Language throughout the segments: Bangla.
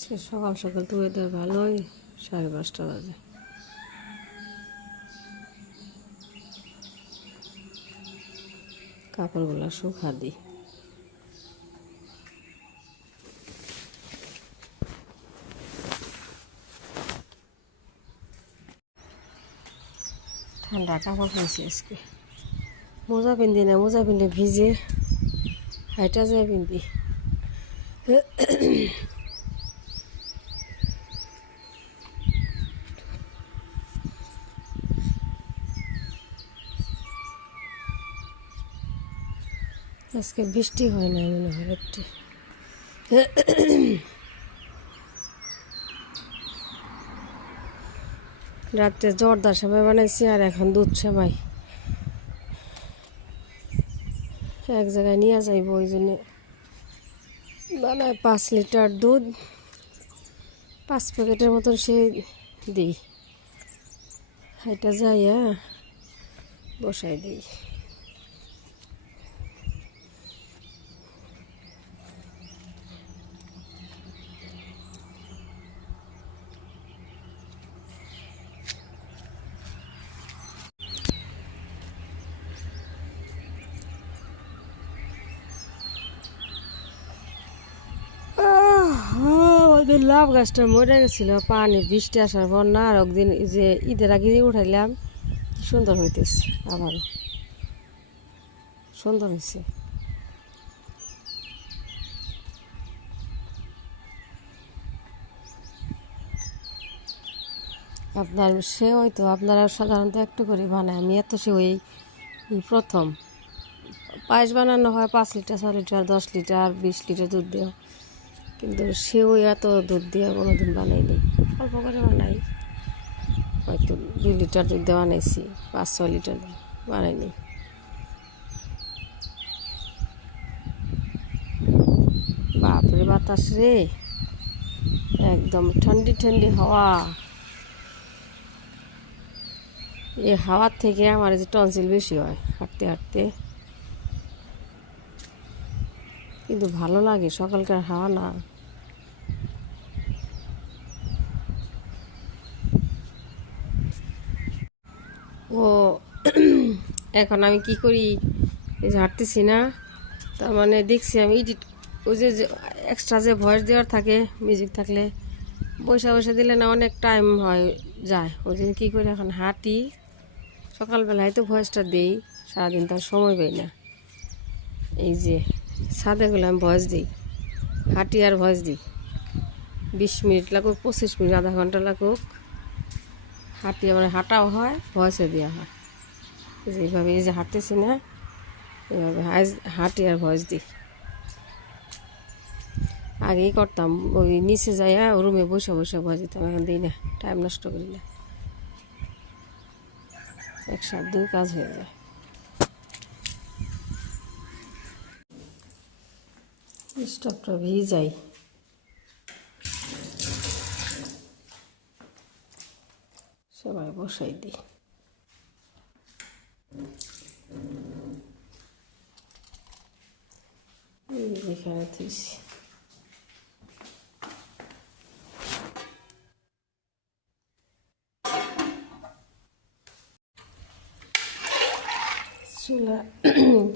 আজকে সকাল সকাল তো ওয়েদার ভালোই, 5:30 বাজে। কাপড়গুলো শুকা দিই। ঠান্ডা কাপড় পেয়েছি আজকে। মোজা পিন্দি না, মোজা পিনলে ভিজে, হাইটা যায় পিন্দি। আজকে বৃষ্টি হয় না মনে হয় একটু। রাত্রে জর্দার সেমাই বানাইছি আর এখন দুধ সেমাই এক জায়গায় নিয়ে যাইব, ওই জন্যে বানায় 5 লিটার দুধ, 5 প্যাকেটের মতন সে দিই। এটা যাইয়া বসাই দিই। ওদের লাভ গাছটা মরে গেছিল, পানি বৃষ্টি আসার পর না। আর একদিন যে ঈদের আগে উঠাইলাম, সুন্দর হইতেছে, আবারও সুন্দর হয়েছে। আপনার সে হয়তো আপনারা সাধারণত একটু করে বানায়, আমি এত সে ওই প্রথম। পায়েস বানানো হয় 5 লিটার, 6 লিটার, 10 লিটার, 20 লিটার দুধ দেওয়া, কিন্তু সেও এত দুধ দিয়ে কোনো দিন বানাইনি। অল্প করে বানাই, হয়তো 2 লিটার দুধ দিয়ে বানাইছি, 5-6 লিটার বানাইনি। বাপরে বাতাস রে, একদম ঠান্ডি ঠান্ডি হাওয়া। এই হাওয়ার থেকে আমার যে টনসিল বেশি হয় হাঁটতে হাঁটতে, কিন্তু ভালো লাগে সকালকার হাওয়া না। ও এখন আমি কি করি, এই যে হাঁটতেছি না, তার মানে দেখছি আমি এডিট, ওই যে এক্সট্রা যে ভয়েস দেওয়ার থাকে মিউজিক থাকলে, বসে বসে দিলে না অনেক টাইম হয় যায়। ওই জন্য কী করি, এখন হাঁটি, সকালবেলায় তো ভয়েসটা দিই, সারাদিন তার সময় পাই না। এই যে ছাদে গেলে আমি ভয়েস দিই, হাঁটি আর ভয়েস দিই। 20 মিনিট লাগুক, 25 মিনিট, আধা ঘন্টা লাগুক, হাঁটি, আমার হাঁটাও হয়, ভয়েসও দেওয়া হয়। এইভাবে এই যে হাঁটতেছি না, এভাবে হাঁটি আর ভয়েস দিই। আগেই করতাম, ওই নিচে যাইয়া রুমে বসে বসে ভয়েস দিতাম, এখন দিই না, টাইম নষ্ট করি না, একসাথে 2 কাজ হয়ে যায়। স্টোভটা ভিজাই, সবাই বসাই দিই। এখানে থুইছি।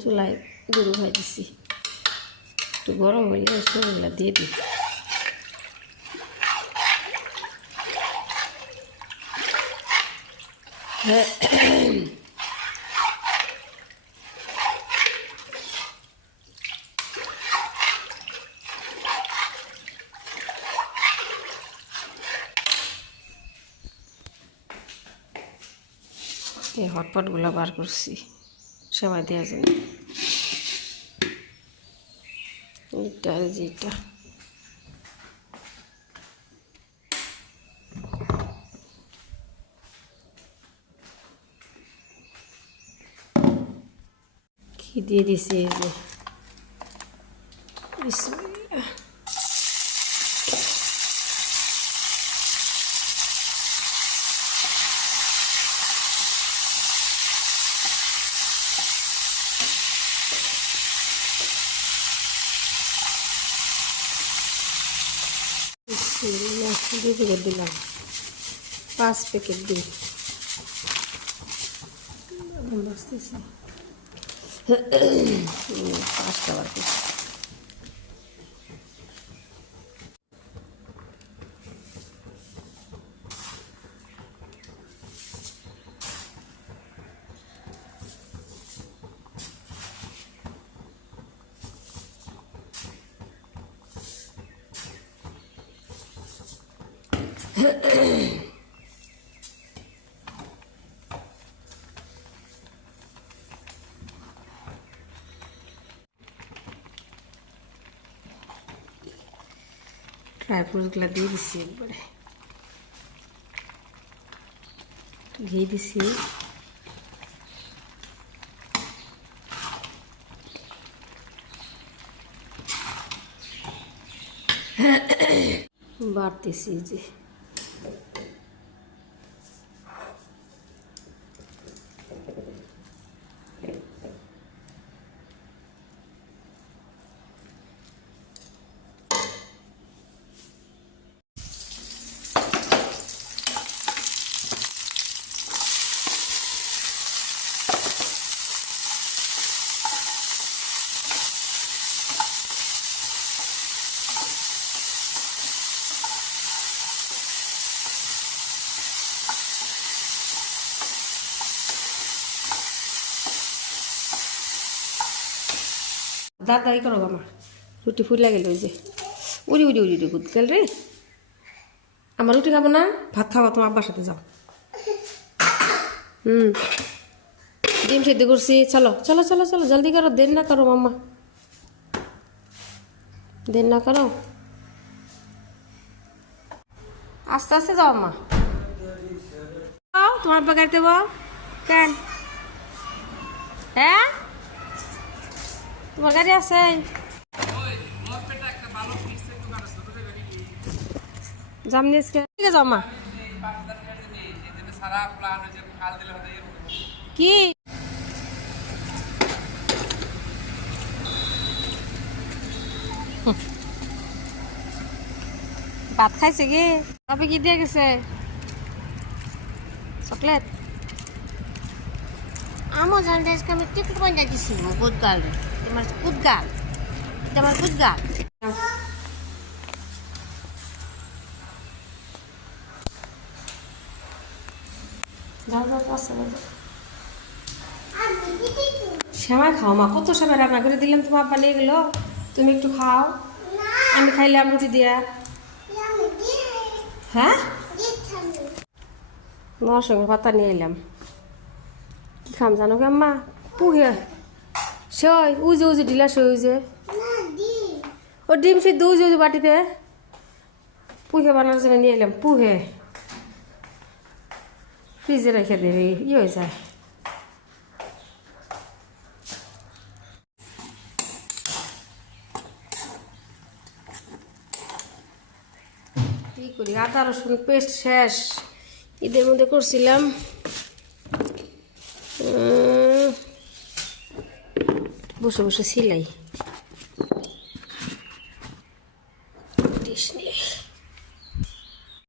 চুলায় গরু ভাই দিছি, একটু গরম হইলে সবগুলা দিয়ে দিই। এই হটপটগুলো বার করছি সেমাই দেওয়ার জন্য। এটা আর যেটা কি দিয়ে দিছি, এই যে বিসমিল্লাহ। 2 প্যাকেট দিলাম, 5 প্যাকেট দিই। বাঁচতেছি 5টা বার করছি। ড্রাই ফ্রুটগুলো দিয়ে দিচ্ছি, একবারে ঘি দিছি। বাড়তেছি যে দাদা ই করো আমার রুটি ফুল গেল, ওই যে উড়ি উড়ি উড়ি উড়ি গুদ গেল রে। আমার রুটি খাবো না, ভাত খাবো, তোমার আব্বার সাথে যাও। ডিম সিদ্ধ করছি, চলো চলো চলো চলো, জলদি করো, দেরি না করো মাম্মা, দেরি না করো, আস্তে আস্তে যাও আম্মা। তোমার আব্বা গাড়িতে বউ কেন? হ্যাঁ, তোমার গাড়ি আছে? যামনি আজকে, ঠিক আছে আম্মা। কি ভাত খাইছে কি? তবে কি দিয়ে গেছে? চকলেট? আমো জানতে আজকে আমি টিকিট পয়সা দিছি গুদগাল, তোমার গুদগাল, তোমার গুদগাল। সেমাই খাও মা, কত সেমাই রান্না করে দিলাম, তোমার আব্বা নিয়ে গেলো, তুমি একটু খাও, আমি খাইলাম রুটি দিয়া। হ্যাঁ, তোমার সঙ্গে পাতা নিয়ে এলাম। কি খাম জানো কি আম্মা? পুহে সই উজে উজে ঢিলা সই উজে, ও ডিম সিদ্ধ উজে উজে বাটিতে পুহে বানানোর জন্য নিয়ে এলাম। পুহে ফ্রিজে রেখে দেবে, ই হয়ে যায়। কি করি, আদা রসুন পেস্ট শেষ, ঈদের মধ্যে করছিলাম, বসে বসে সিলাই।